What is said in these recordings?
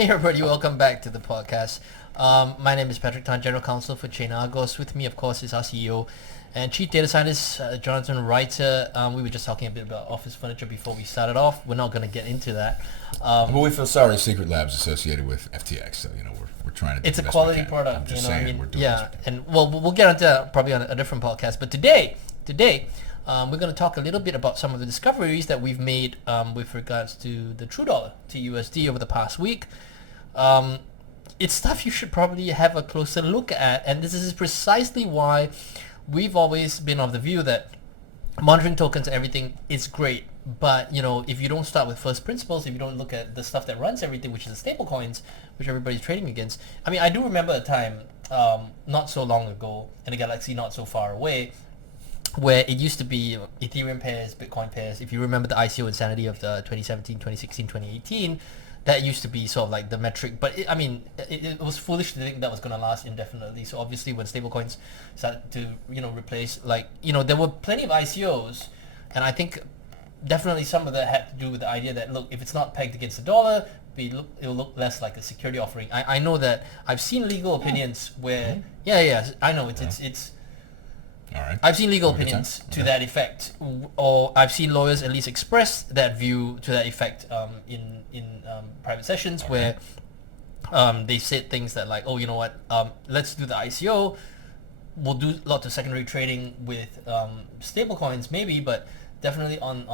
Hey everybody, welcome back to the podcast. My name is Patrick Tan, General Counsel for ChatArgos. With me, of course, is our CEO and Chief Data Scientist, Jonathan Reiter. We were just talking a bit about office furniture before we started off. We're not going to get into that. But we feel sorry, Secret Labs associated with FTX. So we're trying to. Do it's the a best quality we can. product. I'm just We're doing and we'll get into that probably on a different podcast. But today, we're going to talk a little bit about some of the discoveries that we've made with regards to the true dollar to USD over the past week. It's stuff you should probably have a closer look at, and this is precisely why we've always been of the view that monitoring tokens and everything is great, but if you don't start with first principles, if you don't look at the stuff that runs everything, which is the stablecoins, which everybody's trading against. I mean, I do remember a time not so long ago in a galaxy not so far away where it used to be Ethereum pairs, Bitcoin pairs. If you remember the ICO insanity of the 2017, 2016, 2018, that used to be sort of like the metric, but it was foolish to think that was going to last indefinitely. So obviously when stablecoins started to replace, there were plenty of ICOs, and I think definitely some of that had to do with the idea that, look, if it's not pegged against the dollar, it'll look less like a security offering. I know that I've seen legal opinions where I know it's all right. I've seen legal opinions to that effect, or I've seen lawyers at least express that view to that effect in private sessions where they said things that like, oh, you know what, let's do the ICO, we'll do lots of secondary trading with stablecoins maybe, but definitely on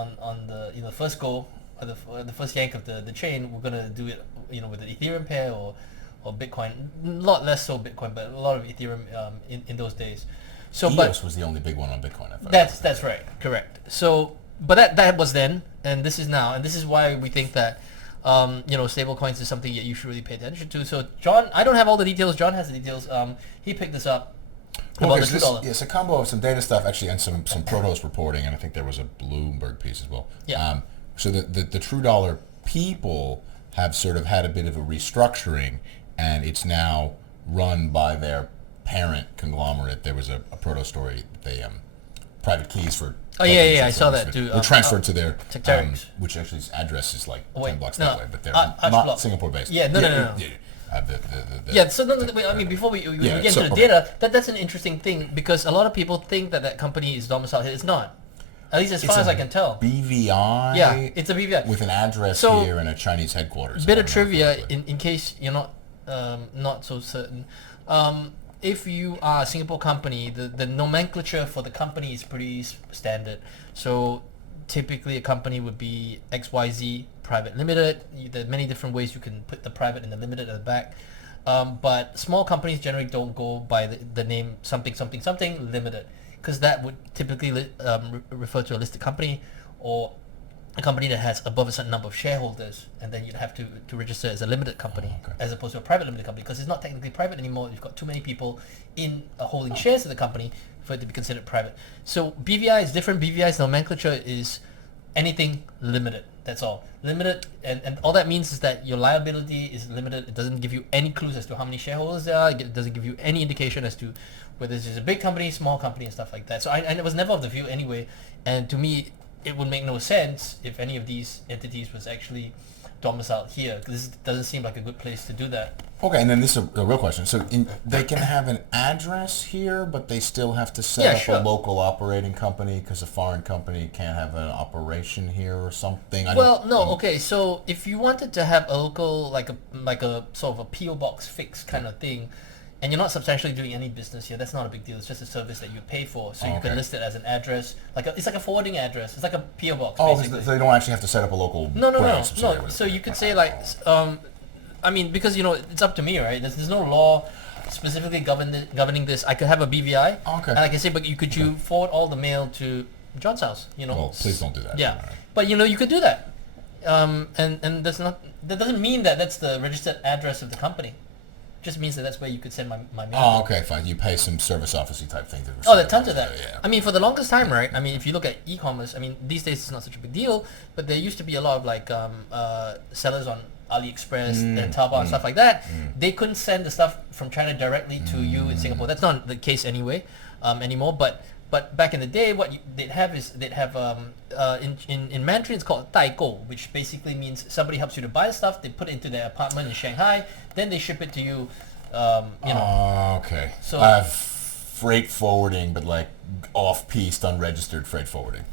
the first go, or the first yank of the chain, we're gonna do it with an Ethereum pair or Bitcoin. A lot less so Bitcoin, but a lot of Ethereum in those days. So, EOS was the only big one on Bitcoin. That's right, correct. So, but that was then, and this is now, and this is why we think that stablecoins is something that you should really pay attention to. So, John, I don't have all the details. John has the details. He picked this up. Well, it's a combo of some data stuff actually, and some Protos reporting, and I think there was a Bloomberg piece as well. Yeah. So the true dollar people have sort of had a bit of a restructuring, and it's now run by their parent conglomerate. There was a proto story. They private keys for. Oh yeah, I saw that too. Were transferred to their which actually its address is like 10 blocks that way, but they're not Singapore based. Yeah, no. Wait, I mean, before we get into the data, that's an interesting thing, because a lot of people think that company is domiciled here. It's not. At least as far as I can tell. BVI. Yeah, it's a BVI with an address here and a Chinese headquarters. Bit of trivia in case you're not so certain. If you are a Singapore company, the nomenclature for the company is pretty standard. So typically a company would be XYZ Private Limited. There are many different ways you can put the private and the limited at the back. But small companies generally don't go by the name something limited, because that would typically refer to a listed company or a company that has above a certain number of shareholders, and then you'd have to register as a limited company as opposed to a private limited company, because it's not technically private anymore. You've got too many people holding shares of the company for it to be considered private. So BVI is different. BVI's nomenclature is anything limited. That's all. Limited, and all that means is that your liability is limited. It doesn't give you any clues as to how many shareholders there are. It doesn't give you any indication as to whether this is a big company, small company, and stuff like that. So I was never of the view anyway, and to me, it would make no sense if any of these entities was actually domiciled here, because this doesn't seem like a good place to do that. Okay, and then this is a real question. So they can have an address here, but they still have to set up a local operating company, because a foreign company can't have an operation here or something? Okay, so if you wanted to have a local, like a sort of a PO box fix kind of thing, and you're not substantially doing any business here, that's not a big deal. It's just a service that you pay for. So you can list it as an address. It's like a forwarding address. It's like a PO box, basically. So they don't actually have to set up a local No. So you could say because it's up to me, right? There's no law specifically governing this. I could have a BVI, and I can say, but could you forward all the mail to John's house? Well, please don't do that. Yeah, but you could do that, and that doesn't mean that that's the registered address of the company. Just means that's where you could send my mail. Oh, okay, fine. You pay some service office-y type thing. There are tons of that. Yeah. I mean, for the longest time, right? I mean, if you look at e-commerce, I mean, these days it's not such a big deal, but there used to be a lot of sellers on AliExpress and Taobao and stuff like that. They couldn't send the stuff from China directly to you in Singapore. That's not the case anyway anymore, but But back in the day, what they'd have is in Mandarin it's called 代购, which basically means somebody helps you to buy stuff, they put it into their apartment in Shanghai, then they ship it to you. Okay. So freight forwarding, but like off-piste, unregistered freight forwarding.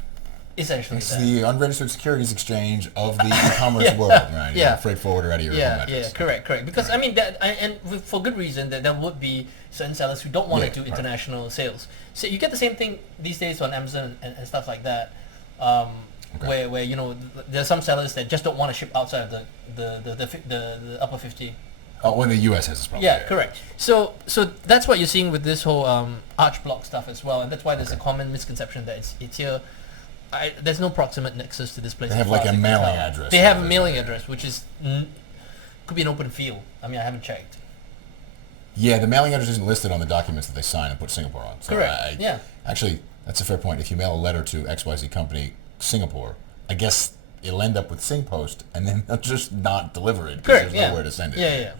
Essentially, it's the unregistered securities exchange of the e-commerce world, right? Yeah. Freight forwarder out of your home address. Correct. Because I mean that, and for good reason, that there would be certain sellers who don't want to do international sales. So you get the same thing these days on Amazon and stuff like that, where there are some sellers that just don't want to ship outside of the upper 50. Oh, when the U.S. has this problem. Yeah, correct. So that's what you're seeing with this whole arch block stuff as well, and that's why there's a common misconception that it's here. There's no proximate nexus to this place. They have like a mailing address. They have a mailing address, which is could be an open field. I mean, I haven't checked. Yeah, the mailing address isn't listed on the documents that they sign and put Singapore on. So correct. Actually, that's a fair point. If you mail a letter to XYZ company, Singapore, I guess it'll end up with SingPost, and then they'll just not deliver it because there's nowhere to send it.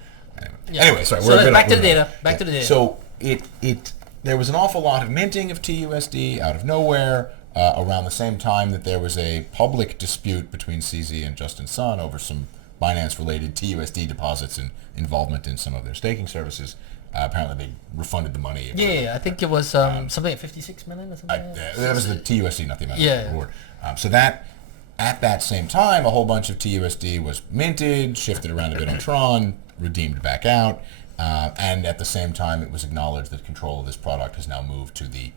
Anyway, sorry. So back to the data. Back to the data. So there was an awful lot of minting of TUSD out of nowhere. Around the same time that there was a public dispute between CZ and Justin Sun over some Binance-related TUSD deposits and involvement in some of their staking services. Apparently, they refunded the money. I think it was something like 56 million or something. That was the TUSD, not the amount of reward. So that at that same time, a whole bunch of TUSD was minted, shifted around a bit on Tron, redeemed back out, and at the same time, it was acknowledged that control of this product has now moved to the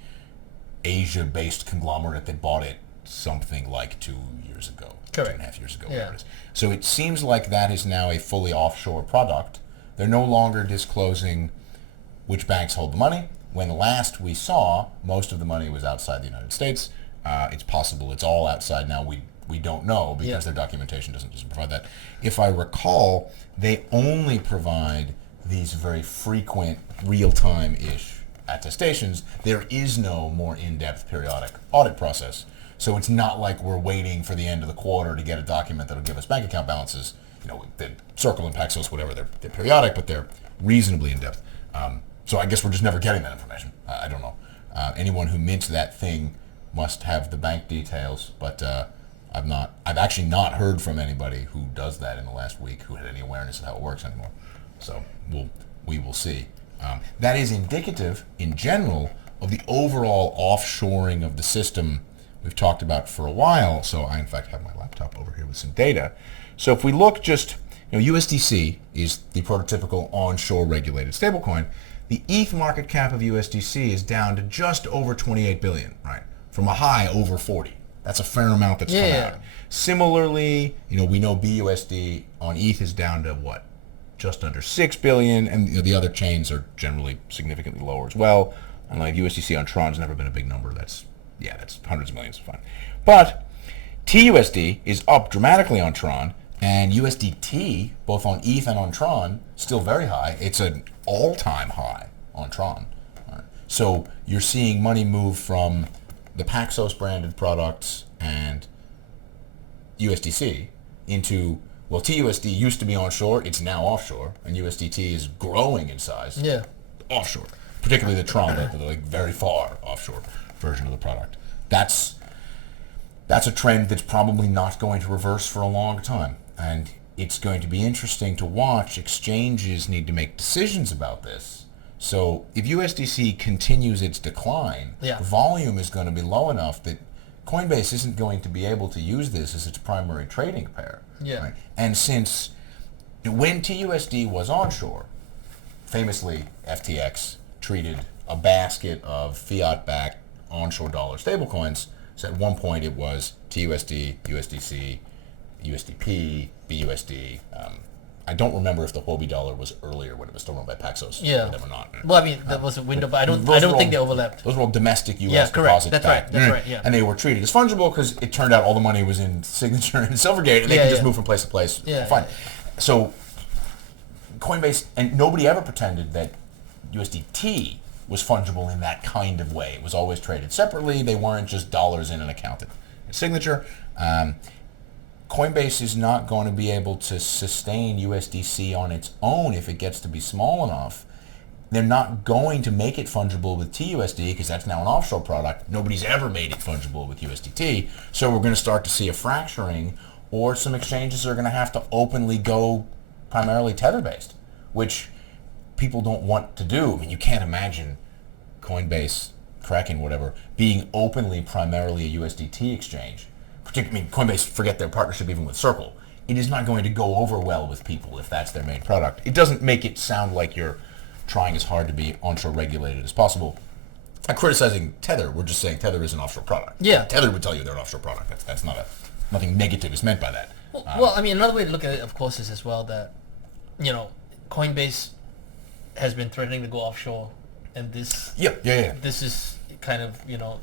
Asia-based conglomerate that bought it something like 2 years ago. Correct. 2.5 years ago, whatever it is. So it seems like that is now a fully offshore product. They're no longer disclosing which banks hold the money. When last we saw, most of the money was outside the United States. It's possible it's all outside now. We don't know because their documentation doesn't provide that. If I recall, they only provide these very frequent, real-time-ish attestations. There is no more in-depth periodic audit process. So it's not like we're waiting for the end of the quarter to get a document that'll give us bank account balances. The Circle and Paxos, whatever, they're periodic, but they're reasonably in-depth. So I guess we're just never getting that information. I don't know. Anyone who mints that thing must have the bank details, but I've actually not heard from anybody who does that in the last week who had any awareness of how it works anymore. So we will see. That is indicative, in general, of the overall offshoring of the system we've talked about for a while. So I, in fact, have my laptop over here with some data. So if we look just, USDC is the prototypical onshore regulated stablecoin. The ETH market cap of USDC is down to just over 28 billion, right? From a high over 40. That's a fair amount that's come out. Similarly, we know BUSD on ETH is down to what? Just under 6 billion, and the other chains are generally significantly lower as well. And like USDC on Tron's never been a big number. That's hundreds of millions, fine. But TUSD is up dramatically on Tron, and USDT, both on ETH and on Tron, still very high. It's an all-time high on Tron. Right. So you're seeing money move from the Paxos branded products and USDC into, well, TUSD used to be onshore, it's now offshore, and USDT is growing in size. Offshore, particularly the Tron, the very far offshore version of the product. That's a trend that's probably not going to reverse for a long time, and it's going to be interesting to watch. Exchanges need to make decisions about this. So if USDC continues its decline, volume is going to be low enough that Coinbase isn't going to be able to use this as its primary trading pair. Right? And since when TUSD was onshore, famously FTX treated a basket of fiat-backed onshore dollar stablecoins. So at one point it was TUSD, USDC, USDP, BUSD. I don't remember if the Huobi dollar was earlier when it was still run by Paxos. Yeah. They were not. Well, I mean, that was a window, but I don't think they overlapped. Those were all domestic U.S. deposits. That's right. That's right. Yeah. And they were treated as fungible because it turned out all the money was in Signature and Silvergate, and they could just move from place to place. Fine. So Coinbase, and nobody ever pretended that USDT was fungible in that kind of way. It was always traded separately. They weren't just dollars in an account at Signature. Coinbase is not going to be able to sustain USDC on its own if it gets to be small enough. they're not going to make it fungible with TUSD because that's now an offshore product. Nobody's ever made it fungible with USDT. So we're going to start to see a fracturing, or some exchanges are going to have to openly go primarily tether-based, which people don't want to do. I mean, you can't imagine Coinbase, Kraken, whatever, being openly primarily a USDT exchange. Coinbase, forget their partnership even with Circle. It is not going to go over well with people if that's their main product. It doesn't make it sound like you're trying as hard to be onshore regulated as possible. Not criticizing Tether. We're just saying Tether is an offshore product. Yeah. Tether would tell you they're an offshore product. That's not nothing negative is meant by that. Well, I mean, another way to look at it, of course, is as well that, Coinbase has been threatening to go offshore, and this this is kind of,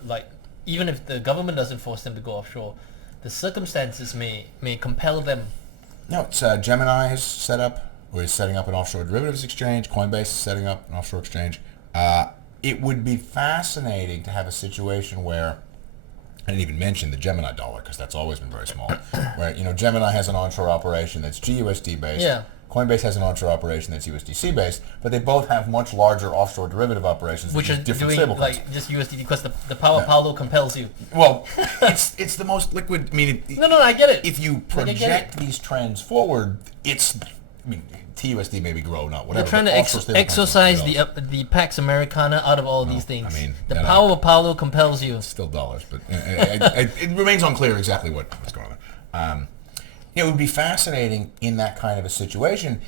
like, even if the government doesn't force them to go offshore, the circumstances may compel them. No, it's Gemini has set up, or is setting up an offshore derivatives exchange. Coinbase is setting up an offshore exchange. It would be fascinating to have a situation where, I didn't even mention the Gemini dollar because that's always been very small, where Gemini has an onshore operation that's GUSD based. Yeah. Coinbase has an onshore operation that's USDC based, but they both have much larger offshore derivative operations, which are different doing stablecoins. like just USDT because the Power Paulo compels you. Well, it's the most liquid. I mean, No, I get it. If you project these trends forward, TUSD maybe grow, not whatever. They're trying to exercise the Pax Americana out of all these things. I mean, the Power of Paulo compels you. Still dollars, but it remains unclear exactly what's going on. It would be fascinating in that kind of a situation.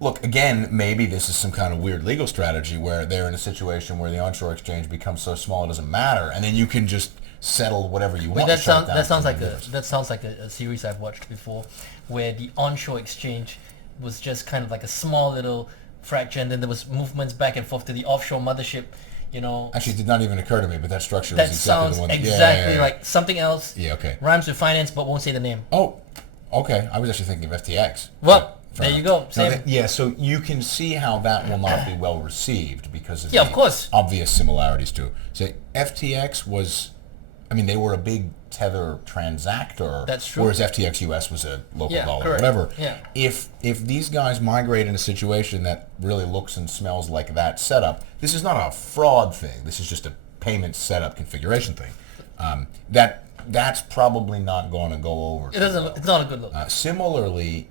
Look, again, maybe this is some kind of weird legal strategy where they're in a situation where the onshore exchange becomes so small it doesn't matter, and then you can just settle whatever you want. That sounds like a series I've watched before, where the onshore exchange was just kind of like a small little fracture, and then there was movements back and forth to the offshore mothership. Actually, it did not even occur to me, but that structure that was exactly the one. Exactly like something else. Yeah, okay. Rhymes with finance, but won't say the name. Oh, okay. I was actually thinking of FTX. Well, there you go. Same. So you can see how that will not be well received because of of course, obvious similarities to it. So FTX was, they were a big Tether transactor. That's true. Whereas FTX US was a local dollar, correct. whatever. Yeah. If these guys migrate in a situation that really looks and smells like that setup, this is not a fraud thing. This is just a payment setup configuration thing. That's probably not going to go over. It doesn't. It's not a good look. Similarly,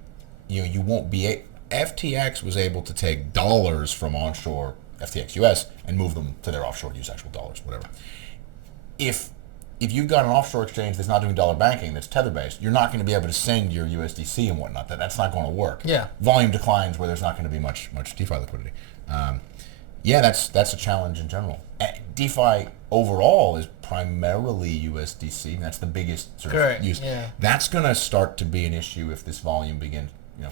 you won't be. FTX was able to take dollars from onshore FTX US and move them to their offshore, use actual dollars, whatever. If you've got an offshore exchange that's not doing dollar banking, that's tether-based, you're not going to be able to send your USDC and whatnot. That's not going to work. Yeah. Volume declines where there's not going to be much DeFi liquidity. That's a challenge in general. DeFi overall is primarily USDC. And that's the biggest sort of use. Yeah. That's going to start to be an issue if this volume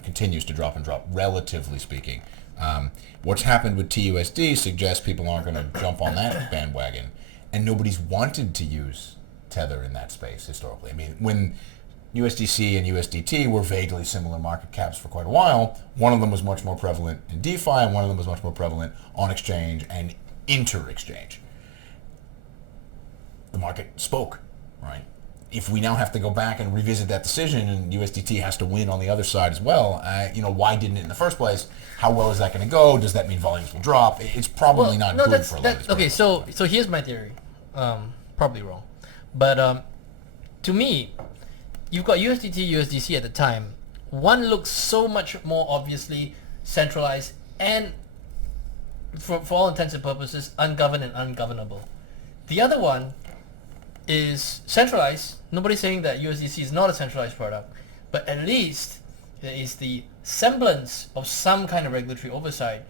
continues to drop, relatively speaking. What's happened with TUSD suggests people aren't going to jump on that bandwagon, and nobody's wanted to use Tether in that space historically. When USDC and USDT were vaguely similar market caps for quite a while, one of them was much more prevalent in DeFi, and one of them was much more prevalent on exchange and inter-exchange. The market spoke, right? If we now have to go back and revisit that decision and USDT has to win on the other side as well, why didn't it in the first place? How well is that going to go? Does that mean volumes will drop? It's probably not good for a lot of these. Okay, so here's my theory. Probably wrong. But to me, you've got USDT, USDC at the time. One looks so much more obviously centralized and, for all intents and purposes, ungoverned and ungovernable. The other one is centralized. Nobody's saying that USDC is not a centralized product, but at least there is the semblance of some kind of regulatory oversight.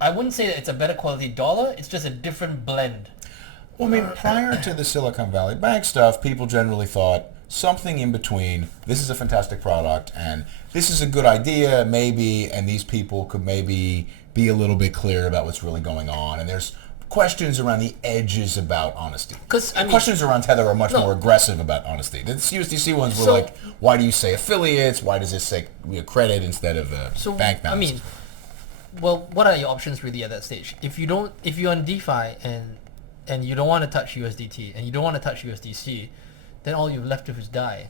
I wouldn't say that it's a better quality dollar, it's just a different blend. Well, prior to the Silicon Valley Bank stuff, people generally thought something in between, this is a fantastic product, and this is a good idea, maybe, and these people could maybe be a little bit clear about what's really going on, and there's questions around the edges about honesty. Questions around Tether are much more aggressive about honesty. The USDC ones were like, why do you say affiliates? Why does this say credit instead of bank balance? What are your options really at that stage? If you're on DeFi and you don't want to touch USDT and you don't want to touch USDC, then all you're left with is DAI.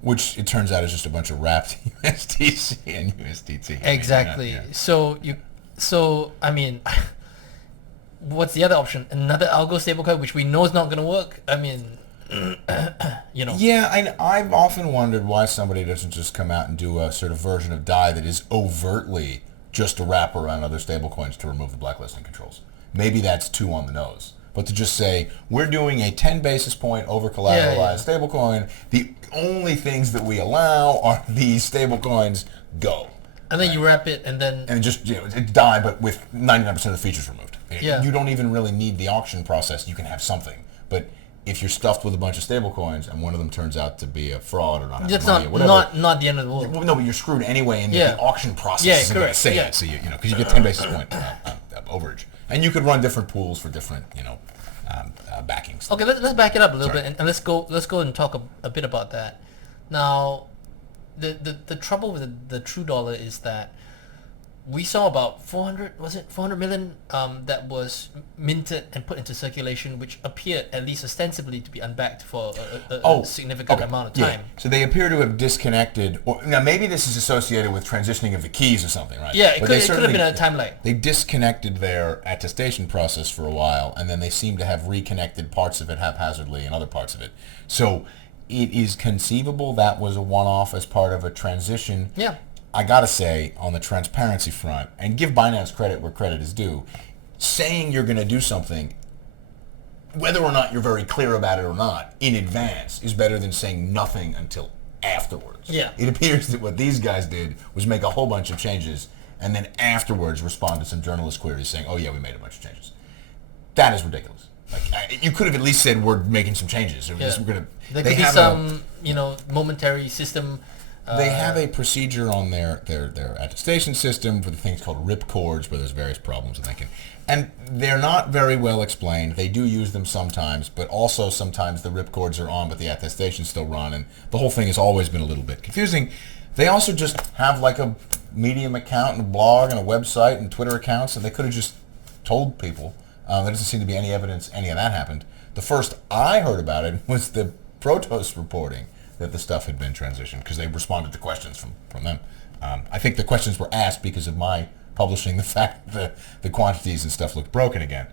Which it turns out is just a bunch of wrapped USDC and USDT. Exactly. what's the other option? Another algo stablecoin, which we know is not going to work. I mean, Yeah, I've often wondered why somebody doesn't just come out and do a sort of version of DAI that is overtly just a wrap around other stablecoins to remove the blacklisting controls. Maybe that's too on the nose. But to just say, we're doing a 10 basis point over collateralized stablecoin, the only things that we allow are these stablecoins, go. And then you wrap it and then... And just, it's DAI, but with 99% of the features removed. Yeah. You don't even really need the auction process. You can have something. But if you're stuffed with a bunch of stablecoins and one of them turns out to be a fraud or not have That's money or whatever... not the end of the world. Well, no, but you're screwed anyway in the auction process. Isn't going to say it. So because you get 10 basis point overage. And you could run different pools for different, backings. Okay, let's back it up a little bit, and let's go and talk a bit about that. Now, the trouble with the true dollar is that we saw about 400 million that was minted and put into circulation, which appeared at least ostensibly to be unbacked for a significant amount of time. Yeah. So they appear to have disconnected. Now maybe this is associated with transitioning of the keys or something, right? Yeah, it could have been a time lag. They disconnected their attestation process for a while, and then they seem to have reconnected parts of it haphazardly and other parts of it. So it is conceivable that was a one-off as part of a transition. Yeah. I gotta say, on the transparency front, and give Binance credit where credit is due, saying you're gonna do something, whether or not you're very clear about it or not, in advance, is better than saying nothing until afterwards. Yeah. It appears that what these guys did was make a whole bunch of changes, and then afterwards respond to some journalist queries saying, oh yeah, we made a bunch of changes. That is ridiculous. Like, you could have at least said we're making some changes. There could be some, momentary system. They have a procedure on their attestation system for the things called rip cords, where there's various problems, and they're not very well explained. They do use them sometimes, but also sometimes the rip cords are on, but the attestations still run, and the whole thing has always been a little bit confusing. They also just have like a Medium account and a blog and a website and Twitter accounts, and they could have just told people. There doesn't seem to be any evidence any of that happened. The first I heard about it was the Protos reporting that the stuff had been transitioned, because they responded to questions from them. I think the questions were asked because of my publishing the fact that the quantities and stuff looked broken again.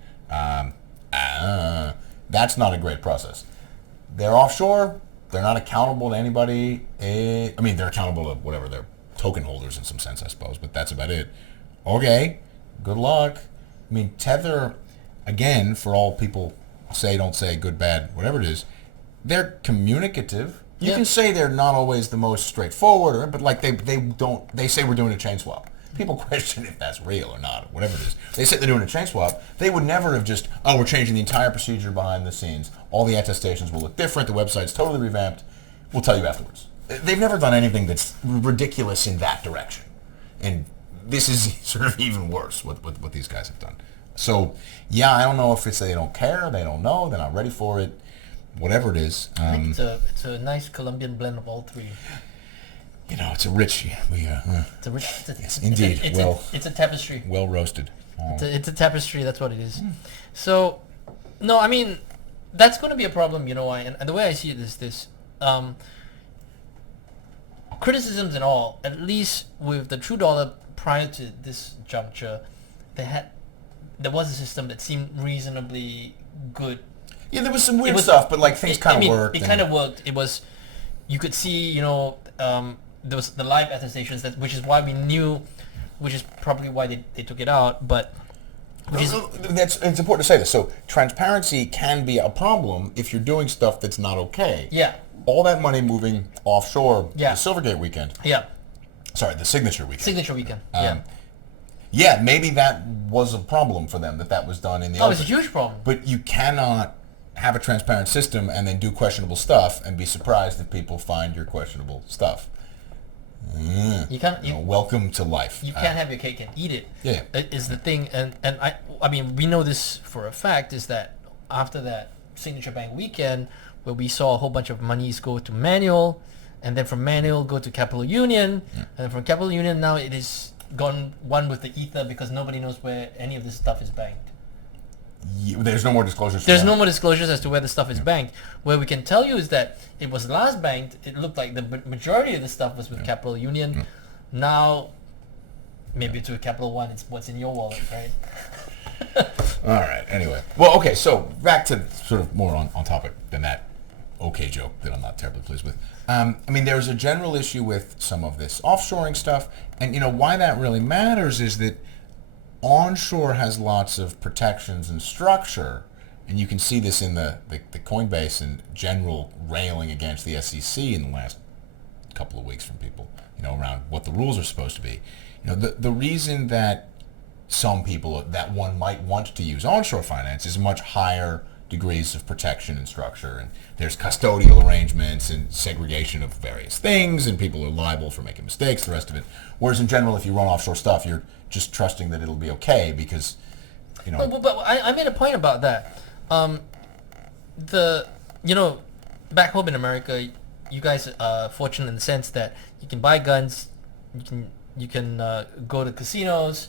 That's not a great process. They're offshore. They're not accountable to anybody. They're accountable to whatever, they're token holders in some sense, I suppose, but that's about it. Okay, good luck. Tether, again, for all people say, don't say, good, bad, whatever it is, they're communicative. You can say they're not always the most straightforward, but like they say we're doing a chain swap. People question if that's real or not, or whatever it is. They say they're doing a chain swap. They would never have just, we're changing the entire procedure behind the scenes. All the attestations will look different. The website's totally revamped. We'll tell you afterwards. They've never done anything that's ridiculous in that direction. And this is sort of even worse, what these guys have done. So, yeah, I don't know if it's they don't care, they don't know, they're not ready for it. Whatever it is. I think it's a nice Colombian blend of all three. It's a rich... It's a rich... Yes, indeed. It's a tapestry. Well roasted. It's a tapestry, that's what it is. So, no, that's going to be a problem, and the way I see it is this. Criticisms and all, at least with the true dollar prior to this juncture, there was a system that seemed reasonably good. Yeah, there was some weird stuff, but things kind of worked. It kind of worked. It was, you could see, there was the live attestations, which is why we knew, which is probably why they took it out. But it's important to say this. So transparency can be a problem if you're doing stuff that's not okay. Yeah. All that money moving offshore. The Silvergate weekend. Yeah. Sorry, the Signature weekend. Signature weekend. Yeah, maybe that was a problem for them that was done in the open. It's a huge problem. But you cannot have a transparent system and then do questionable stuff and be surprised if people find your questionable stuff. You can't. Welcome to life. You can't have your cake and eat it. Yeah, is the thing, and we know this for a fact, is that after that Signature Bank weekend, where we saw a whole bunch of monies go to manual, and then from manual go to Capital Union, and then from Capital Union now it is gone one with the ether, because nobody knows where any of this stuff is banked. There's no more disclosures. There's no more disclosures as to where the stuff is banked. Where we can tell you is that it was last banked. It looked like the majority of the stuff was with Capital Union. Now, maybe it's with Capital One. It's what's in your wallet, right? All right. Anyway, well, okay. So back to sort of more on topic than that. Okay, joke that I'm not terribly pleased with. I mean, there's a general issue with some of this offshoring stuff, and why that really matters is that onshore has lots of protections and structure, and you can see this in the Coinbase and general railing against the SEC in the last couple of weeks from people, around what the rules are supposed to be. The reason that some people that one might want to use onshore finance is much higher degrees of protection and structure, and there's custodial arrangements and segregation of various things, and people are liable for making mistakes, the rest of it. Whereas in general, if you run offshore stuff, you're just trusting that it'll be okay because, But I made a point about that. Back home in America, you guys are fortunate in the sense that you can buy guns, you can go to casinos,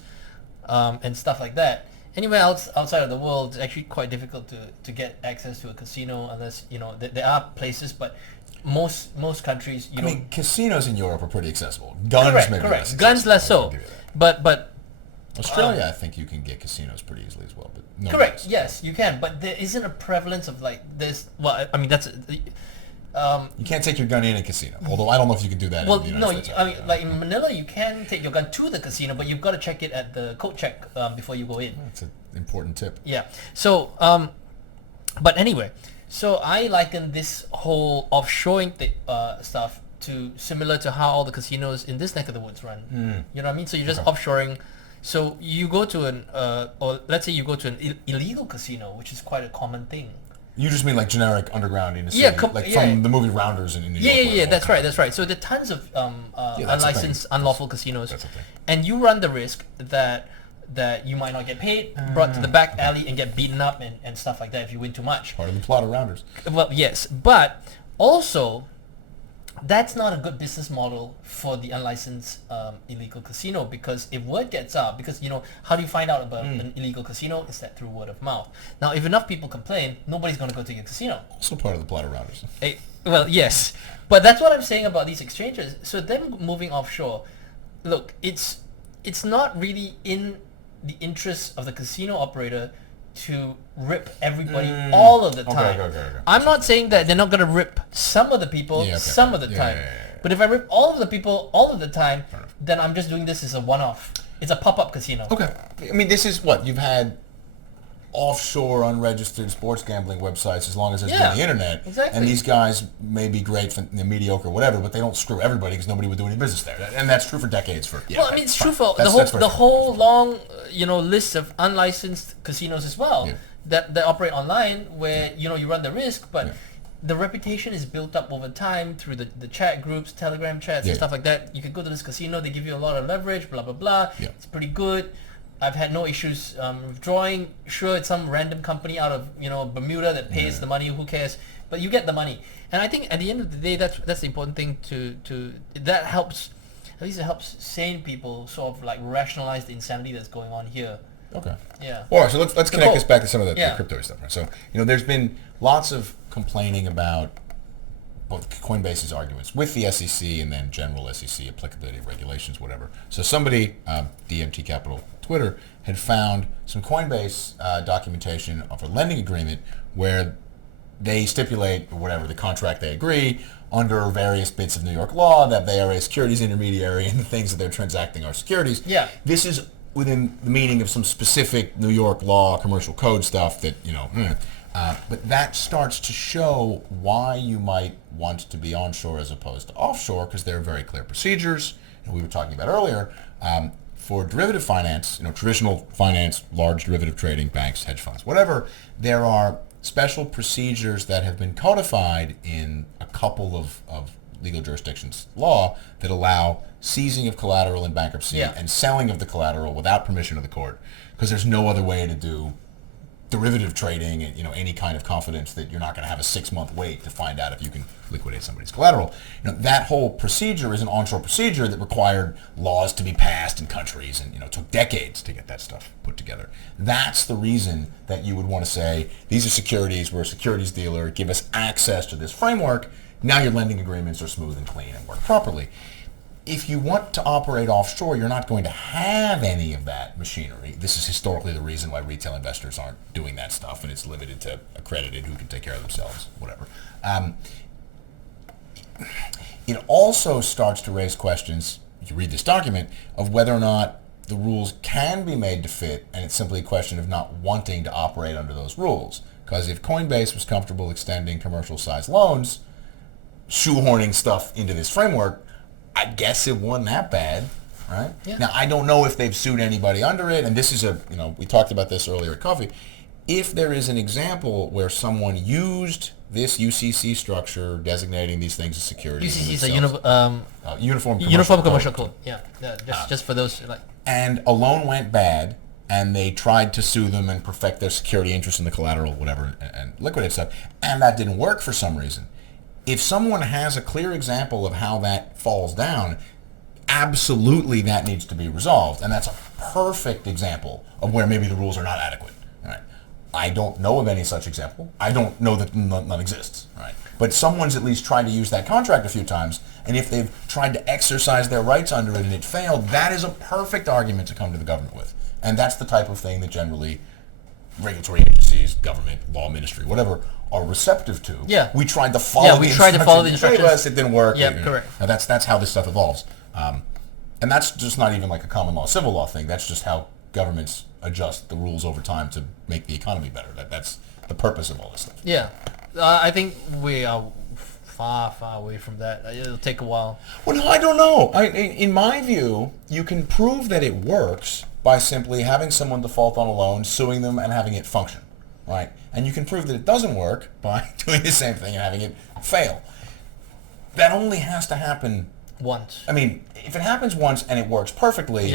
and stuff like that. Anywhere else outside of the world, it's actually quite difficult to get access to a casino unless, there are places, but most countries, I mean, casinos in Europe are pretty accessible. Guns maybe correct. less Guns less so. But Australia, I think you can get casinos pretty easily as well. But no correct. guns. Yes, you can. But there isn't a prevalence of like this. Well, I mean that's. You can't take your gun in a casino. Although I don't know if you can do that. Well, in the no. United States. I mean, like in Manila, you can take your gun to the casino, but you've got to check it at the code check before you go in. That's an important tip. Yeah. So, but anyway, so I liken this whole offshoring stuff to similar to how all the casinos in this neck of the woods run. You know what I mean? So you're just offshoring. So you go to or let's say you go to an illegal casino, which is quite a common thing. You just mean like generic underground in a city, from the movie Rounders in New York. Yeah, that's right. So there are tons of unlicensed, unlawful casinos, and you run the risk that you might not get paid, brought to the back alley and get beaten up and stuff like that if you win too much. Part of the plot of Rounders. Well, yes, but also that's not a good business model for the unlicensed illegal casino, because if word gets out, because how do you find out about an illegal casino? Is that through word of mouth. Now, if enough people complain, nobody's going to go to your casino. Also part of the plot of Rounders. Well, yes, but that's what I'm saying about these exchanges. So them moving offshore, look, it's not really in the interest of the casino operator to rip everybody all of the time. Okay. I'm not saying that they're not going to rip some of the people some of the time. But if I rip all of the people all of the time, then I'm just doing this as a one-off. It's a pop-up casino. Okay. I mean, this is what you've had offshore unregistered sports gambling websites as long as there's been the internet. Exactly. And these guys may be great for mediocre, whatever, but they don't screw everybody because nobody would do any business there. And that's true for decades. Well, I mean, it's true for the whole long list of unlicensed casinos as well that operate online, where you run the risk, but the reputation is built up over time through the chat groups, Telegram chats, and stuff like that. You could go to this casino, they give you a lot of leverage, blah blah blah. It's pretty good. I've had no issues withdrawing. Sure, it's some random company out of Bermuda that pays the money. Who cares? But you get the money, and I think at the end of the day, that's the important thing to that helps. At least it helps sane people sort of like rationalize the insanity that's going on here. Okay. Yeah. All right. So let's connect this back to some of the crypto stuff. Right? So there's been lots of complaining about both Coinbase's arguments with the SEC and then general SEC applicability regulations, whatever. So somebody, DMT Capital Twitter, had found some Coinbase documentation of a lending agreement where they stipulate, or whatever, the contract they agree, under various bits of New York law, that they are a securities intermediary and the things that they're transacting are securities. Yeah. This is within the meaning of some specific New York law, commercial code stuff that, but that starts to show why you might want to be onshore as opposed to offshore, because there are very clear procedures, and we were talking about earlier, for derivative finance, traditional finance, large derivative trading, banks, hedge funds, whatever, there are special procedures that have been codified in a couple of legal jurisdictions law that allow seizing of collateral in bankruptcy and selling of the collateral without permission of the court, because there's no other way to do derivative trading and any kind of confidence that you're not going to have a 6-month wait to find out if you can liquidate somebody's collateral. That whole procedure is an onshore procedure that required laws to be passed in countries, and took decades to get that stuff put together. That's the reason that you would want to say, these are securities, we're a securities dealer, give us access to this framework. Now your lending agreements are smooth and clean and work properly. if you want to operate offshore, you're not going to have any of that machinery. This is historically the reason why retail investors aren't doing that stuff, and it's limited to accredited who can take care of themselves, whatever. It also starts to raise questions, if you read this document, of whether or not the rules can be made to fit, and it's simply a question of not wanting to operate under those rules. Because if Coinbase was comfortable extending commercial-sized loans, shoehorning stuff into this framework, I guess it wasn't that bad, right? Yeah. Now, I don't know if they've sued anybody under it, and this is we talked about this earlier at Coffee. If there is an example where someone used this UCC structure designating these things as securities, UCC is a uniform commercial code. Yeah, just for those and a loan went bad, and they tried to sue them and perfect their security interest in the collateral, whatever, and liquidate stuff, and that didn't work for some reason. If someone has a clear example of how that falls down, absolutely that needs to be resolved, and that's a perfect example of where maybe the rules are not adequate. Right? I don't know of any such example. I don't know that none exists. Right? But someone's at least tried to use that contract a few times, and if they've tried to exercise their rights under it and it failed, that is a perfect argument to come to the government with. And that's the type of thing that generally regulatory agencies, government, law ministry, whatever, are receptive to. Yeah. We tried to follow the instructions. It didn't work. Yeah, correct. Now that's how this stuff evolves. And that's just not even like a common law, civil law thing. That's just how governments adjust the rules over time to make the economy better. That's the purpose of all this stuff. Yeah. I think we are far away from that. It'll take a while. Well, no, I don't know. In my view, you can prove that it works by simply having someone default on a loan, suing them, and having it function, right? And you can prove that it doesn't work by doing the same thing and having it fail. That only has to happen once. I mean, if it happens once and it works perfectly,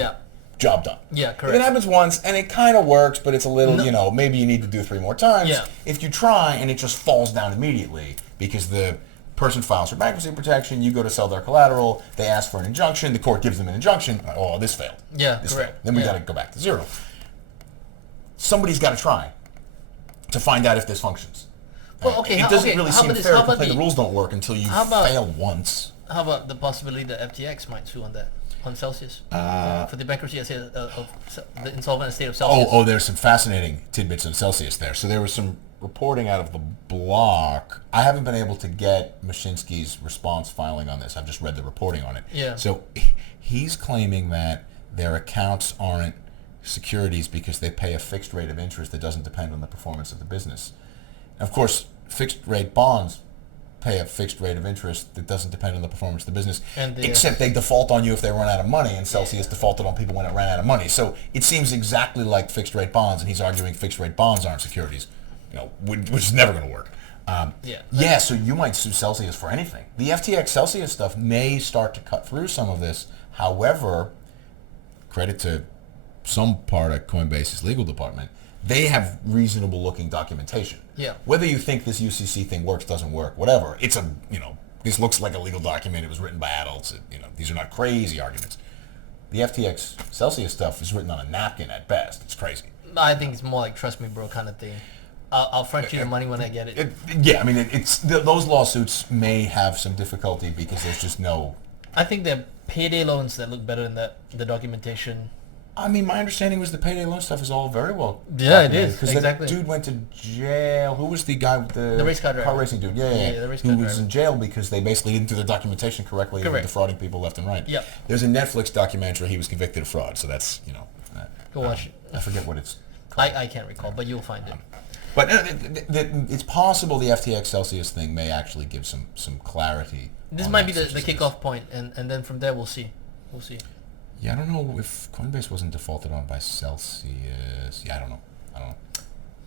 job done. Yeah, correct. If it happens once and it kind of works, but it's a little, maybe you need to do 3 more times. Yeah. If you try and it just falls down immediately because the person files for bankruptcy protection, you go to sell their collateral, they ask for an injunction, the court gives them an injunction, oh, this failed. Yeah, this correct. Failed. Then we got to go back to zero. Somebody's got to try to find out if this functions. Well, okay. It doesn't really seem fair to complain the rules don't work until you fail once. How about the possibility that FTX might sue on that, on Celsius, for the bankruptcy of the insolvent estate of Celsius? Oh, there's some fascinating tidbits on Celsius there. So there was some reporting out of the block. I haven't been able to get Mashinsky's response filing on this. I've just read the reporting on it. Yeah. So he's claiming that their accounts aren't securities because they pay a fixed rate of interest that doesn't depend on the performance of the business. And of course, fixed rate bonds pay a fixed rate of interest that doesn't depend on the performance of the business, except they default on you if they run out of money, and Celsius defaulted on people when it ran out of money. So it seems exactly like fixed rate bonds, and he's arguing fixed rate bonds aren't securities, which is never going to work. So you might sue Celsius for anything. The FTX Celsius stuff may start to cut through some of this. However, credit to some part of Coinbase's legal department, they have reasonable looking documentation. Yeah. Whether you think this UCC thing works, doesn't work, whatever, it's this looks like a legal document. It was written by adults. These are not crazy arguments. The FTX Celsius stuff is written on a napkin at best. It's crazy. I think it's more like trust me, bro, kind of thing. I'll front you the money when I get it. Those lawsuits may have some difficulty because there's just no. I think they're payday loans that look better than the documentation. I mean, my understanding was the payday loan stuff is all very well. Yeah, it is. Because that dude went to jail. Who was the guy with the race car driver? Car racing dude. Yeah. The race car Who was driver. in jail because they basically didn't do their documentation correctly and were defrauding people left and right. Yep. There's a Netflix documentary. He was convicted of fraud. So that's, Go watch it. I forget what it's called. I can't recall, but you'll find it. But it's possible the FTX Celsius thing may actually give some clarity. This might be the kickoff point, and then from there we'll see. Yeah, I don't know if Coinbase wasn't defaulted on by Celsius. Yeah, I don't know. Yeah,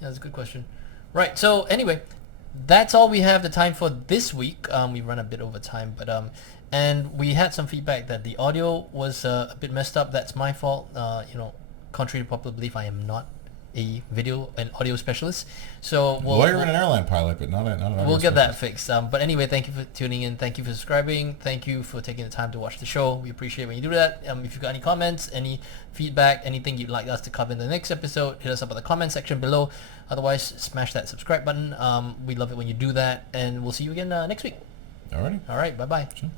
that's a good question. Right, so anyway, that's all we have the time for this week. We run a bit over time, but and we had some feedback that the audio was a bit messed up. That's my fault. Contrary to popular belief, I am not a video and audio specialist. So lawyer and an airline pilot, but not an audio we'll get that specialist. fixed. But anyway, thank you for tuning in. Thank you for subscribing. Thank you for taking the time to watch the show. We appreciate when you do that. If you've got any comments, any feedback, anything you'd like us to cover in the next episode, hit us up in the comment section below. Otherwise, smash that subscribe button. We love it when you do that, and we'll see you again next week. Alrighty. All right. Bye-bye. Sure.